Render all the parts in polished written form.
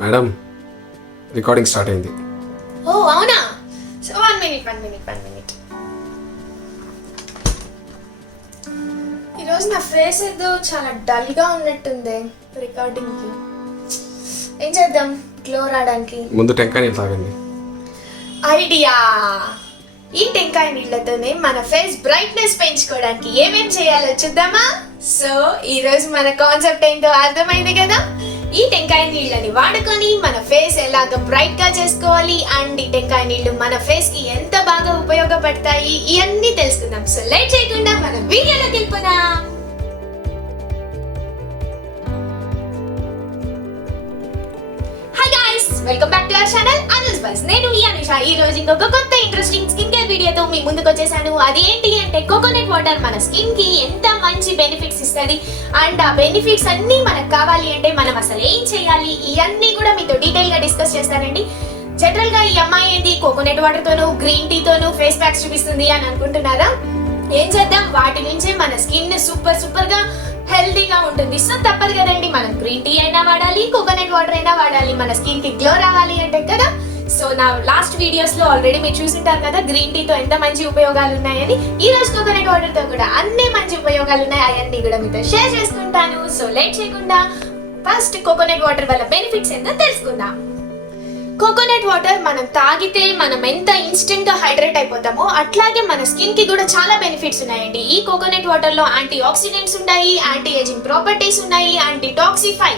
Madam recording start అయింది. ఓ అవునా? So one minute. ఈరోజు నా ఫేస్ ఏదో చాలా డల్గా ఉన్నట్టుంది రికార్డింగ్కి. ఏం చేద్దాం గ్లో రావడానికి? ముందు టెంకాయ నీళ్ళు తాగండి. ఐడియా! ఈ టెంకాయ నీళ్ళతోనే మన ఫేస్ బ్రైట్నెస్ పెంచుకోవడానికి ఏమేం చేయాలో చూద్దామా? సో ఈరోజు మన కాన్సెప్ట్ ఏంటో అర్థమైంది కదా. ఈ టెంకాయ నీళ్ళని వాడుకొని మన ఫేస్ ఎలాగ బ్రైట్ గా చేసుకోవాలి అండ్ ఈ టెంకాయ నీళ్లు మన ఫేస్ కి ఎంత బాగా ఉపయోగపడతాయి ఇవన్నీ తెలుసుకుందాం. సో లేట్ చేయకుండా మనం వీడియోలోకి వెళ్ళిపోదాం. Welcome back to our channel అనుస్ bus. నేను ఈ అనుష. ఈ రోజు ఇంకొక కొత్త ఇంట్రెస్టింగ్ స్కిన్ కేర్ వీడియోతో మీ ముందుకు వచ్చేసాను. అది ఏంటి అంటే కోకోనట్ వాటర్ మన స్కిన్ కి ఎంత మంచి బెనిఫిట్స్ ఇస్తుంది అండ్ ఆ బెనిఫిట్స్ అన్ని మనకు కావాలి అంటే మనం అసలు ఏం చేయాలి ఇవన్నీ కూడా మీతో డీటెయిల్ గా డిస్కస్ చేస్తానండి. జనరల్ గా ఈ అమ్మాయి ఏంటి కోకోనట్ వాటర్ తోను గ్రీన్ టీ తోను ఫేస్ ప్యాక్స్ చూపిస్తుంది అని అనుకుంటున్నారా? ఏం చేద్దాం, వాటి నుంచే మన స్కిన్ సూపర్ గా హెల్దీగా ఉంటుంది. సో తప్పదు కదండి, మనం గ్రీన్ టీ అయినా వాడాలి, కోకోనట్ వాటర్ అయినా వాడాలి మన స్కిన్ కి గ్లో రావాలి అంటే కదా. సో నా లాస్ట్ వీడియోస్ లో ఆల్రెడీ మీరు చూసింటారు కదా గ్రీన్ టీతో ఎంత మంచి ఉపయోగాలు ఉన్నాయని. ఈ రోజు కోకోనట్ వాటర్ తో కూడా అన్ని మంచి ఉపయోగాలు ఉన్నాయి, అవన్నీ కూడా మీతో షేర్ చేసుకుంటాను. సో లేట్ చేయకుండా ఫస్ట్ కోకోనట్ వాటర్ వల్ల బెనిఫిట్స్ ఏంటో తెలుసుకుందాం. కోకోనట్ వాటర్ మనం తాగితే మనం ఎంత ఇన్స్టెంట్ గా హైడ్రేట్ అయిపోతామో అట్లాగే మన స్కిన్ కి కూడా చాలా బెనిఫిట్స్ ఉన్నాయండి. ఈ కోకోనట్ వాటర్ లో యాంటీ ఆక్సిడెంట్స్ ఉన్నాయి, యాంటీ ఏజింగ్ ప్రాపర్టీస్ ఉన్నాయి, యాంటీ టాక్సిఫై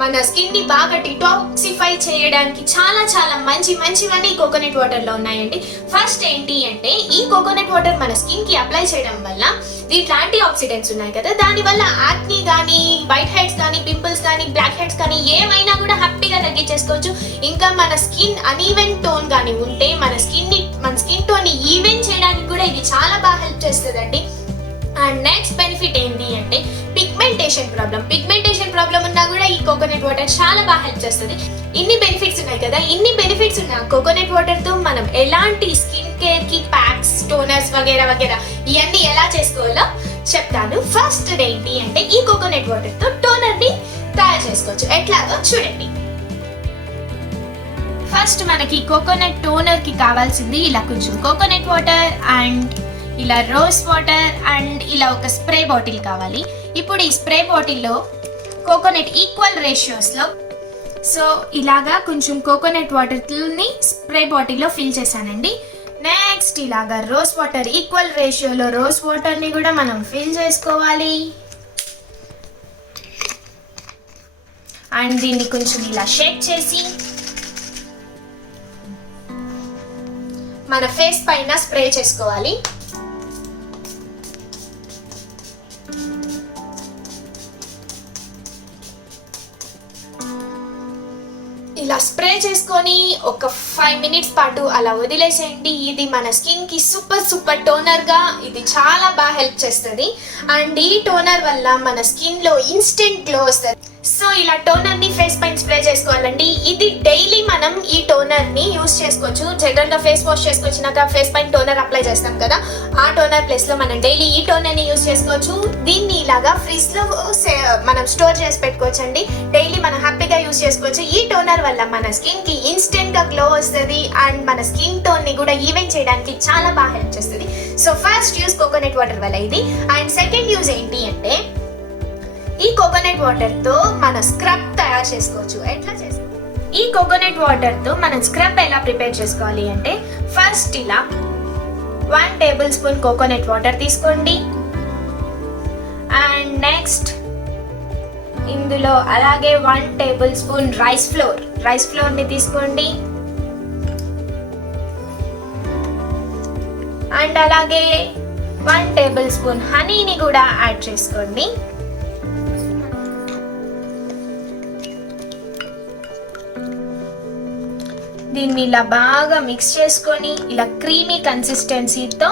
మన స్కిన్ ని బాగా డిటాక్సిఫై చేయడానికి చాలా మంచివన్నీ కోకోనట్ వాటర్ లో ఉన్నాయండి. ఫస్ట్ ఏంటి అంటే ఈ కోకోనట్ వాటర్ మన స్కిన్ కి అప్లై చేయడం వల్ల దీంట్లో యాంటీ ఆక్సిడెంట్స్ ఉన్నాయి కదా, దాని వల్ల యాక్నీ కానీ వైట్ హెడ్స్ కానీ పింపుల్స్ కానీ బ్లాక్ హెడ్స్ కానీ ఏమైనా కూడా హ్యాపీగా తగ్గించేసుకోవచ్చు. ఇంకా మన స్కిన్ అనీవెన్ టోన్ కానీ ఉంటే మన స్కిన్ టోన్ ని ఈవెన్ చేయడానికి కూడా ఇది చాలా బాగా హెల్ప్ చేస్తుందండి. అండ్ నెక్స్ట్ బెనిఫిట్ ఏంటి అంటే పిగ్మెంటేషన్ ప్రాబ్లం ఉన్నా కూడా ఈ కోకోనట్ వాటర్ చాలా బాగా హెల్ప్ చేస్తుంది. ఇన్ని బెనిఫిట్స్ ఉన్నాయి కదా, ఇన్ని బెనిఫిట్స్ ఉన్న కోకోనట్ వాటర్ తో మనం ఎలాంటి స్కిన్ కేర్ కి ప్యాక్స్ టోనర్స్ వగేరా ఇవన్నీ ఎలా చేసుకోవాలో చెప్తాను. ఫస్ట్ ఏంటి అంటే ఈ కోకోనట్ వాటర్ తో టోనర్ ని తయారు చేసుకోవచ్చు. ఎట్లాగో చూడండి. ఫస్ట్ మనకి కోకోనట్ టోనర్ కి కావాల్సింది ఇలా కొంచెం కోకోనట్ వాటర్ అండ్ ఇలా రోజ్ వాటర్ అండ్ ఇలా ఒక స్ప్రే బాటిల్ కావాలి. ఇప్పుడు ఈ స్ప్రే బాటిల్లో కోకోనట్ ఈక్వల్ రేషియోస్లో, సో ఇలాగా కొంచెం కోకోనట్ వాటర్ని స్ప్రే బాటిల్లో ఫిల్ చేశానండి. నెక్స్ట్ ఇలాగా రోజ్ వాటర్ ఈక్వల్ రేషియోలో రోజ్ వాటర్ని కూడా మనం ఫిల్ చేసుకోవాలి. అండ్ దీన్ని కొంచెం ఇలా షేక్ చేసి మన ఫేస్ పైన స్ప్రే చేసుకోవాలి. ఇలా స్ప్రే చేసుకొని ఒక 5 మినిట్స్ పాటు అలా వదిలేసేయండి. ఇది మన స్కిన్ కి సూపర్ టోనర్ గా ఇది చాలా బాగా హెల్ప్ చేస్తుంది. అండ్ ఈ టోనర్ వల్ల మన స్కిన్ లో ఇన్స్టెంట్ గ్లో వస్తుంది. సో ఇలా టోనర్ ని ఫేస్ పైన స్ప్రే చేసుకోవాలండి. ఇది డైలీ మనం ఈ టోనర్ ని యూస్ చేసుకోవచ్చు. జనరల్ గా ఫేస్ వాష్ చేసుకొచ్చినాక ఫేస్ పైన టోనర్ అప్లై చేస్తాం కదా, ఆ టోనర్ ప్లేస్ లో మనం డైలీ ఈ టోనర్ ని యూస్ చేసుకోవచ్చు. దీన్ని ఇలాగా ఫ్రిడ్జ్ లో మనం స్టోర్ చేసి పెట్టుకోవచ్చు అండి. డైలీ మనం హ్యాపీగా యూస్ చేసుకోవచ్చు. ఈ టోనర్ వల్ల మన స్కిన్ కి ఇన్స్టెంట్ గా గ్లో వస్తుంది అండ్ మన స్కిన్ టోన్ ని కూడా ఈవెన్ చేయడానికి చాలా బాగా హెల్ప్ చేస్తుంది. So first use coconut water వల్ల ఇది. అండ్ సెకండ్ యూజ్ ఏంటి అంటే ఈ కోకోనట్ వాటర్ తో మనం స్క్రబ్ తయారు చేసుకోవచ్చు. ఎట్లా చేసుకోవాలి? ఈ కోకోనట్ వాటర్ తో మనం స్క్రబ్ ఎలా ప్రిపేర్ చేసుకోవాలి అంటే ఫస్ట్ ఇలా 1 టేబుల్ స్పూన్ కోకోనట్ వాటర్ తీసుకోండి. అండ్ నెక్స్ట్ ఇందులో అలాగే 1 టేబుల్ స్పూన్ రైస్ ఫ్లోర్ ని తీసుకోండి. అండ్ అలాగే 1 టేబుల్ స్పూన్ హనీని కూడా యాడ్ చేసుకోండి. దీన్ని ఇలా బాగా మిక్స్ చేసుకొని ఇలా క్రీమీ కన్సిస్టెన్సీతో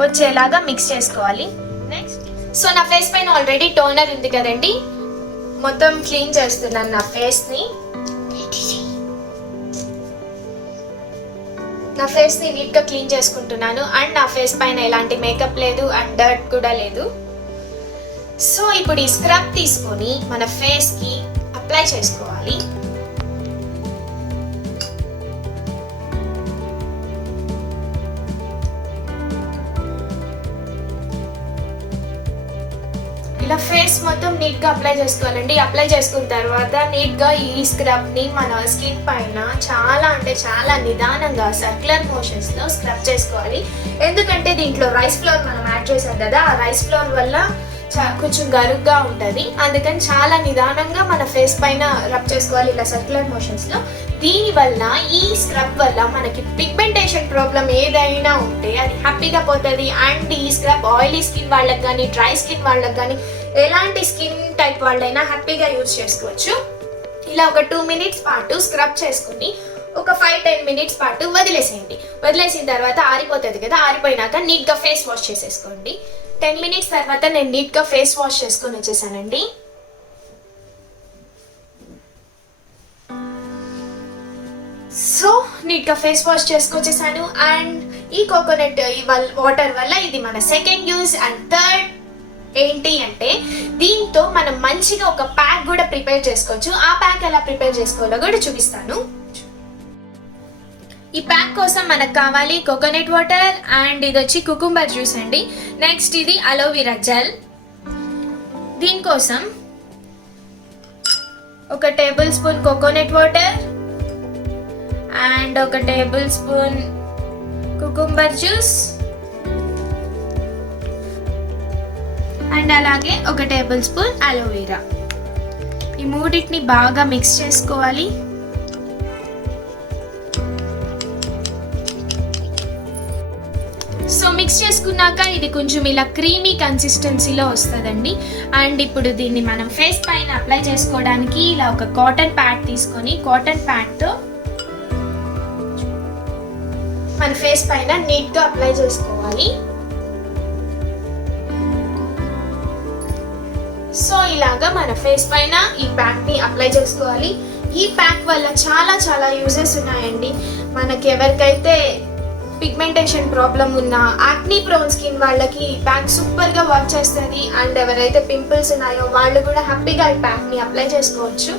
వచ్చేలాగా మిక్స్ చేసుకోవాలి. నెక్స్ట్ సో నా ఫేస్ పైన ఆల్రెడీ టోనర్ ఉంది కదండి, మొత్తం క్లీన్ చేస్తున్నాను నా ఫేస్ని. నా ఫేస్ని నీట్గా క్లీన్ చేసుకుంటున్నాను అండ్ నా ఫేస్ పైన ఎలాంటి మేకప్ లేదు అండ్ డర్ట్ కూడా లేదు. సో ఇప్పుడు ఈ స్క్రబ్ తీసుకొని మన ఫేస్కి అప్లై చేసుకోవాలి. ఫేస్ మొత్తం నీట్గా అప్లై చేసుకోవాలండి. అప్లై చేసుకున్న తర్వాత నీట్గా ఈ స్క్రబ్ని మన స్కిన్ పైన చాలా అంటే చాలా నిదానంగా సర్క్యులర్ మోషన్స్లో స్క్రబ్ చేసుకోవాలి. ఎందుకంటే దీంట్లో రైస్ ఫ్లోర్ మనం యాడ్ చేసాం కదా, ఆ రైస్ ఫ్లోర్ వల్ల కొంచెం గరుగ్గా ఉంటుంది. అందుకని చాలా నిదానంగా మన ఫేస్ పైన రబ్ చేసుకోవాలి ఇలా సర్క్యులర్ మోషన్స్లో. దీనివల్ల ఈ స్క్రబ్ వల్ల మనకి పిగ్మెంటేషన్ ప్రాబ్లం ఏదైనా ఉంటే అది హ్యాపీగా పోతుంది. అండ్ ఈ స్క్రబ్ ఆయిలీ స్కిన్ వాళ్ళకి కానీ డ్రై స్కిన్ వాళ్ళకి కానీ ఎలాంటి స్కిన్ టైప్ వాళ్ళైనా హ్యాపీగా యూజ్ చేసుకోవచ్చు. ఇలా ఒక 2 minutes పాటు స్క్రబ్ చేసుకుని ఒక 5-10 minutes పాటు వదిలేసేయండి. వదిలేసిన తర్వాత ఆరిపోతుంది కదా, ఆరిపోయినాక నీట్గా ఫేస్ వాష్ చేసేసుకోండి. 10 minutes తర్వాత నేను నీట్గా ఫేస్ వాష్ చేసుకొని వచ్చేసానండి. సో నీట్గా ఫేస్ వాష్ చేసుకొచ్చేసాను. అండ్ ఈ కోకోనట్ వాటర్ వల్ల ఇది మన సెకండ్ యూజ్. అండ్ థర్డ్ ఏంటి అంటే దీంతో మనం మంచిగా ఒక ప్యాక్ కూడా ప్రిపేర్ చేసుకోవచ్చు. ఆ ప్యాక్ ఎలా ప్రిపేర్ చేసుకోవాలో కూడా చూపిస్తాను. ఈ ప్యాక్ కోసం మనకు కావాలి కోకోనట్ వాటర్ అండ్ ఇది వచ్చి కుకుంబర్ జ్యూస్ అండి. నెక్స్ట్ ఇది అలోవెరా జెల్. దీనికోసం 1 tablespoon coconut water and 1 tablespoon cucumber juice and అలాగే 1 tablespoon అలోవెరా. ఈ మూడింటిని బాగా మిక్స్ చేసుకోవాలి. సో మిక్స్ చేసుకున్నాక ఇది కొంచెం ఇలా క్రీమీ కన్సిస్టెన్సీలో వస్తుందండి. అండ్ ఇప్పుడు దీన్ని మనం ఫేస్ పైన అప్లై చేసుకోవడానికి ఇలా ఒక కాటన్ ప్యాడ్ తీసుకొని కాటన్ ప్యాడ్తో మన ఫేస్ పైన నీట్గా అప్లై చేసుకోవాలి. సో ఇలాగా మన ఫేస్ పైన ఈ ప్యాక్ని అప్లై చేసుకోవాలి. ఈ ప్యాక్ వల్ల చాలా చాలా యూజెస్ ఉన్నాయండి. మనకి ఎవరికైతే పిగ్మెంటేషన్ ప్రాబ్లం ఉన్న యాక్నీ ప్రోన్ స్కిన్ వాళ్ళకి ఈ ప్యాక్ సూపర్గా వర్క్ చేస్తుంది. అండ్ ఎవరైతే పింపుల్స్ ఉన్నాయో వాళ్ళు కూడా హ్యాపీగా ఈ ప్యాక్ని అప్లై చేసుకోవచ్చు.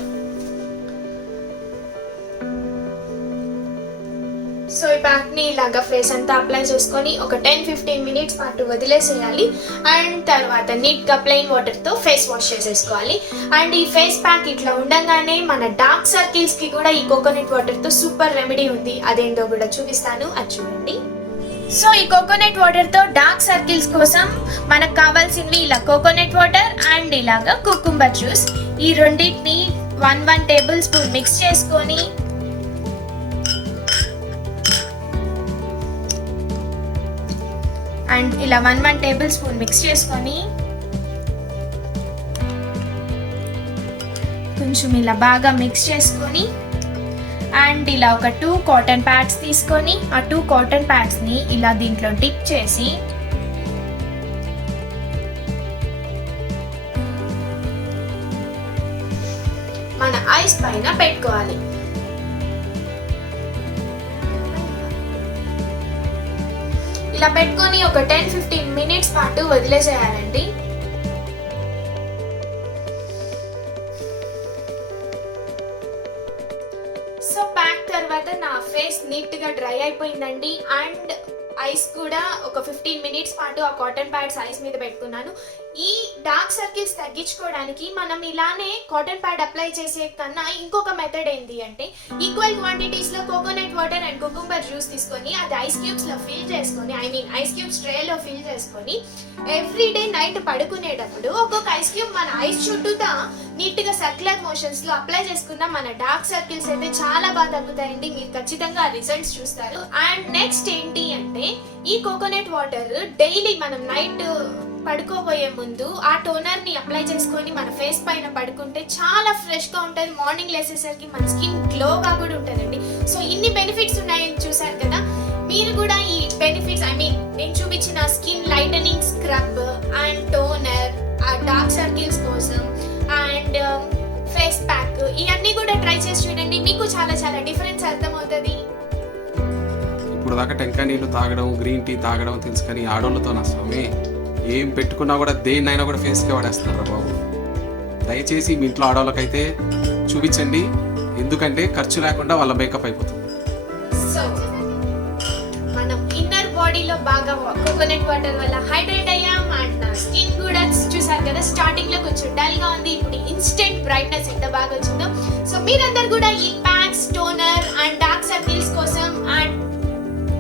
సో ఈ ప్యాక్ని ఇలాగా ఫేస్ అంతా అప్లై చేసుకొని ఒక 10-15 minutes పాటు వదిలేసేయాలి. అండ్ తర్వాత నీట్గా ప్లెయిన్ వాటర్తో ఫేస్ వాష్ చేసేసుకోవాలి. అండ్ ఈ ఫేస్ ప్యాక్ ఇట్లా ఉండగానే మన డార్క్ సర్కిల్స్కి కూడా ఈ కోకోనట్ వాటర్తో సూపర్ రెమెడీ ఉంది. అదేంటో కూడా చూపిస్తాను, అది చూడండి. సో ఈ కోకోనట్ వాటర్తో డార్క్ సర్కిల్స్ కోసం మనకు కావాల్సినవి ఇలా కోకోనట్ వాటర్ అండ్ ఇలాగా కుకుంబర్ జ్యూస్. ఈ రెండింటిని 1 tablespoon మిక్స్ చేసుకొని అండ్ ఇలా 1 tablespoon మిక్స్ చేసుకొని కొంచెం ఇలా బాగా మిక్స్ చేసుకొని అండ్ ఇలా ఒక 2 కాటన్ ప్యాడ్స్ తీసుకొని ఆ 2 కాటన్ ప్యాడ్స్ని ఇలా దీంట్లో డిప్ చేసి మన ఐస్ పైన పెట్టుకోవాలి. ఇలా పెట్టుకొని ఒక 10-15 minutes పాటు వదిలేసేయాలండి. సో ప్యాక్ తర్వాత నా ఫేస్ నీట్గా డ్రై అయిపోయిందండి. అండ్ ఐస్ కూడా ఒక 15 minutes పాటు ఆ కాటన్ ప్యాడ్స్ ఐస్ మీద పెట్టుకున్నాను. ఈ డార్క్ సర్కిల్స్ తగ్గించుకోవడానికి మనం ఇలానే కాటన్ ప్యాడ్ అప్లై చేసే కన్నా ఇంకొక మెథడ్ ఏంటి అంటే ఈక్వల్ క్వాంటిటీస్లో coconut water and cucumber juice తీసుకొని అది ఐస్ క్యూబ్స్లో ఫిల్ చేసుకొని ఐస్ క్యూబ్స్ ట్రేలో ఫిల్ చేసుకొని ఎవ్రీడే నైట్ పడుకునేటప్పుడు ఒక్కొక్క ఐస్ క్యూబ్ మన ఐస్ చుట్టూతా నీట్గా సర్క్యులర్ మోషన్స్లో అప్లై చేసుకున్న మన డార్క్ సర్కిల్స్ అయితే చాలా బాగా తగ్గుతాయండి. మీరు ఖచ్చితంగా రిజల్ట్స్ చూస్తారు. అండ్ నెక్స్ట్ ఏంటి అంటే ఈ కోకోనట్ వాటర్ డైలీ మనం నైట్ పడుకోబోయే ముందు ఆ టోనర్ని అప్లై చేసుకొని మన ఫేస్ పైన పడుకుంటే చాలా ఫ్రెష్గా ఉంటుంది. మార్నింగ్ లేసేసరికి మన స్కిన్ గ్లోగా కూడా ఉంటుందండి. సో ఇన్ని బెనిఫిట్స్ ఉన్నాయని చూసారు కదా, మీరు కూడా ఈ బెనిఫిట్స్ నేను చూపించిన skin lightening scrub and toner ఆ డార్క్ సర్కిల్స్ కోసం అండ్ ఫేస్ ప్యాక్ ఇవన్నీ కూడా ట్రై చేసి చూడండి. మీకు చాలా చాలా డిఫరెన్స్ అర్థమవుతుంది. ఇప్పుడు దాకా టెంకాయ నీళ్ళు తాగడం, గ్రీన్ టీ తాగడం తెలుసు, కానీ ఆడోళ్ళతో నా స్వామి ఏం పెట్టుకున్నా కూడా దేన్నైనా కూడా ఫేస్కే వాడేస్తున్నారు బాబు. దయచేసి మీ ఇంట్లో ఆడవాళ్ళకైతే చూపించండి, ఎందుకంటే ఖర్చు లేకుండా వాళ్ళ మేకప్ అయిపోతుంది. సో మనం ఇన్నర్ బాడీలో బాగా కోకోనట్ వాటర్ వల్ల హైడ్రేట్ అయ్యాం అండ్ నా స్కిన్ కూడా చూసారు కదా, స్టార్టింగ్ లో కొంచెం డల్ గా ఉంది, ఇప్పుడు ఇన్స్టెంట్ బ్రైట్నెస్ ఎంత బాగా వచ్చిందో. సో మీరందరూ కూడా ఈ packs, toner and dark circles కోసం అండ్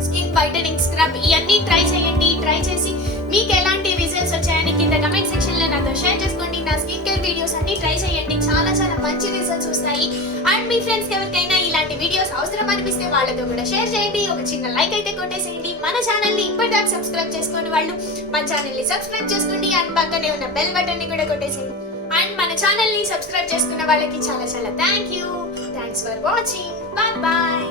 స్కిన్ వైటనింగ్ స్క్రబ్ ఇవన్నీ ట్రై చేయండి. ట్రై చేసి మీకు ఎలాంటి రిజల్ట్స్ వచ్చాయని కింద కమెంట్ సెక్షన్ లో నాతో షేర్ చేసుకోండి. నా స్కిన్ కేర్ వీడియోస్ అన్ని ట్రై చేయండి, చాలా చాలా మంచి రిజల్ట్స్ వస్తాయి. అండ్ మీ ఫ్రెండ్స్ ఎవరికైనా ఇలాంటి వీడియోస్ అవసరం అనిపిస్తే వాళ్ళతో కూడా షేర్ చేయండి. ఒక చిన్న లైక్ అయితే కొట్టేసేయండి. మన ఛానల్ ని ఇప్పటిదాకా సబ్స్క్రైబ్ చేసుకుని వాళ్ళు మన ఛానల్ ని సబ్స్క్రైబ్ చేసుకోండి. అండ్ పక్కనే ఉన్న బెల్ బటన్ ని కూడా కొట్టేసేయండి. అండ్ మన ఛానల్ ని సబ్స్క్రైబ్ చేసుకున్న వాళ్ళకి చాలా చాలా thanks for watching. Bye bye.